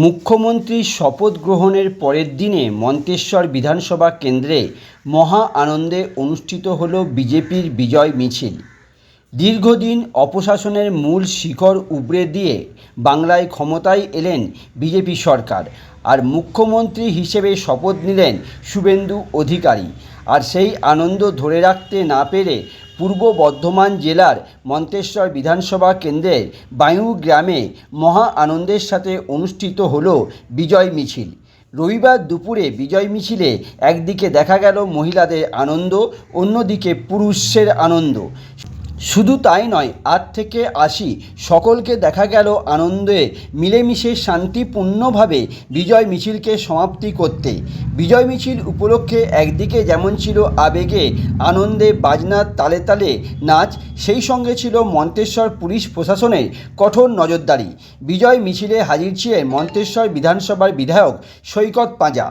মুখ্যমন্ত্রীর শপথ গ্রহণের পরের দিনে মন্তেশ্বর বিধানসভা কেন্দ্রে মহা আনন্দে অনুষ্ঠিত হল বিজেপির বিজয় মিছিল। দীর্ঘদিন অপশাসনের মূল শিকড় উপড়ে দিয়ে বাংলায় ক্ষমতায় এলেন বিজেপি সরকার, আর মুখ্যমন্ত্রী হিসেবে শপথ নিলেন শুভেন্দু অধিকারী। আর সেই আনন্দ ধরে রাখতে না পেরে পূর্ব বর্ধমান জেলার মন্তেশ্বর বিধানসভা কেন্দ্রের বায়ু গ্রামে মহা আনন্দের সাথে অনুষ্ঠিত হল বিজয় মিছিল। রবিবার দুপুরে বিজয় মিছিলে একদিকে দেখা গেল মহিলাদের আনন্দ, অন্যদিকে পুরুষের আনন্দ। শুধু তাই নয়, 8 থেকে 80 সকলকে দেখা গেল আনন্দে মিলেমিশে শান্তিপূর্ণভাবে বিজয় মিছিলকে সমাপ্তি করতে। বিজয় মিছিল উপলক্ষে একদিকে যেমন ছিল আবেগে আনন্দে বাজনার তালে তালে নাচ, সেই সঙ্গে ছিল মন্তেশ্বর পুলিশ প্রশাসনের কঠোর নজরদারি। বিজয় মিছিলে হাজির ছিলেন মন্তেশ্বর বিধানসভার বিধায়ক সৈকত পাঁজা।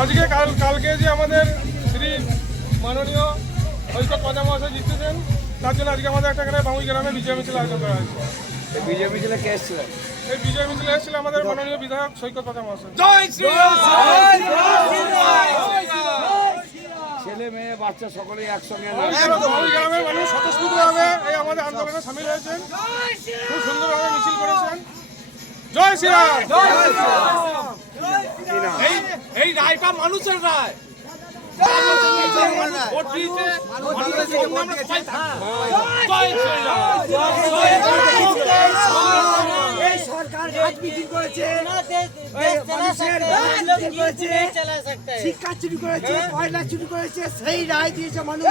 আজকে কালকে যে আমাদের শ্রী মাননীয় সৈকত পাঁজা মহাশয় জিতেছেন, তার জন্য আজকে আমাদের একটা এখানে বাঙুই গ্রামে বিজয় মিছিল আয়োজন করা হয়েছে। এই বিজয় মিছিলে কে এসেছিলেন? এই বিজয় মিছিলে এসেছিল আমাদের মাননীয় বিধায়ক সৈকত পাঁজা মহাশয়। ছেলে মেয়ে বাচ্চা সকলেই একসঙ্গে বাঙুই গ্রামের মানুষ স্বতঃস্ফূর্তভাবে এই আমাদের আন্দোলনে সামিল হয়েছেন, খুব সুন্দরভাবে মিছিল করেছেন। জয় শ্রীরাম। এই রায়টা মানুষের রায়। শিক্ষা চুরি করেছে, কয়লা চুরি করেছে, সেই রায় দিয়েছে মানুষ।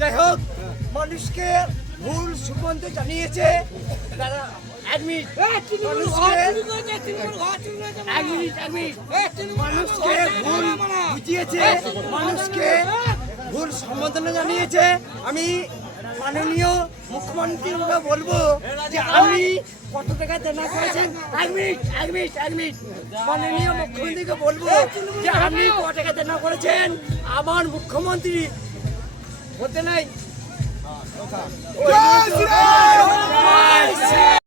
যাই হোক, মানুষকে ভুল সুগন্ধ জানিয়েছে, তারা মানুষকে ভুল বুঝিয়েছে, মানুষকে ভুল সম্বোধনা জানিয়েছে। আমি মাননীয় মুখ্যমন্ত্রীকে বলবো যে আপনি কত টাকা দেনা করেছেন। এক মিনিট মাননীয় মুখ্যমন্ত্রীকে বলবো যে আপনি কত টাকা দেনা করেছেন। আমার মুখ্যমন্ত্রী হতে নাই।